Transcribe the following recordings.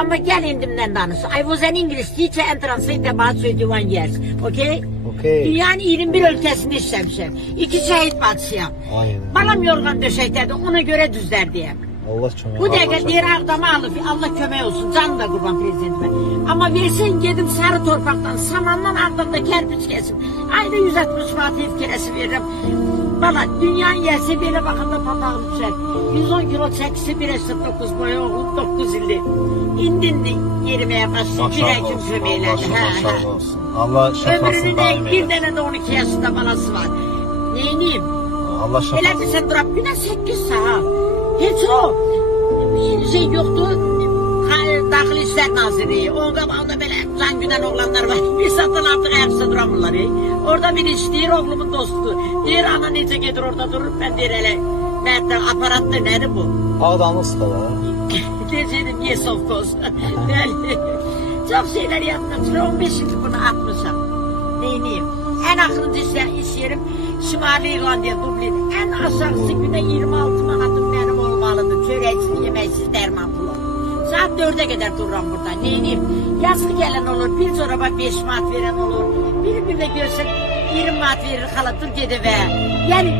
Amma gəl indimdən danış. I was an English teacher and translator about 21 years. Okay? Okay. Dünyanın 21 ülkəsində işləmişəm. 2 şəhid bacısıyam. Aynen. Balam yorğan döşəkdədir, ona görə düzlər deyəm. Allah kömək. Bu dəqiqə deyir Ağdamı alıb, Allah kömək olsun, canı da qurban prezidentimə. Amma versən gedim sarı torpaqdan, samandan Ağdamda kərpiç kəsim. Ayda 160 manat ev kirəsi verirəm. Bana dünyanın yersi belə baxanda papağım düşər. 110 kilo çəkisi 1,9 boya oğlum 9 ildir. İndindi yeriməyə başlayıb, bir həkim köməklədi. Allah şəfasını daim ömrünün bir dənə də 12 yaşında balası var. Neyniyim? Allah şəfasını. Elə bilsən durab günə 8 saat. Heç o şey yoxdur. Daxili İşlər Nazirliyi. Onun qabağında belə can güdən oğlanlar var. Bir saatdan artıq ayaqsa duramırlar. Orada bir işləyir, oğlumun dostu. Deyir, ana necə gedir orada durur. Ben deyir, elə məhətdə aparatda nədir bu? Ağdamlısı da var. Deyəcəydim, yes of course. Bəli. Çox şeylər yadımdan çıxır. 15 ildir bunu atmışam. Neyniyim? En axırıncı iş yerim Şimali İrlandiya, Dublin. En aşağısı günə 26 manatım mənim olmalıdır. Çörəksiz, yeməksiz, dərman pulu. Saat 4'e kadar dururum burada. Neyiniyim? Yazlı gelen olur, bir çoraba 5 manat veren olur. Bir de görsen 20 manat verir hala dur gidi be. Yani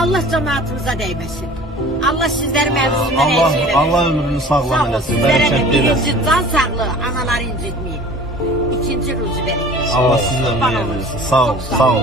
Allah cemaatimize değmesin. Allah sizleri mevzusuna eylesin. Allah ömrünü sağlam eləsin. Bərəkətli Birinci eləsin. can sağlığı, anaları incitmeyin. İkinci ruzi bereket. Allah sizlə ömrünü eləsin. Sağ ol, sağ ol.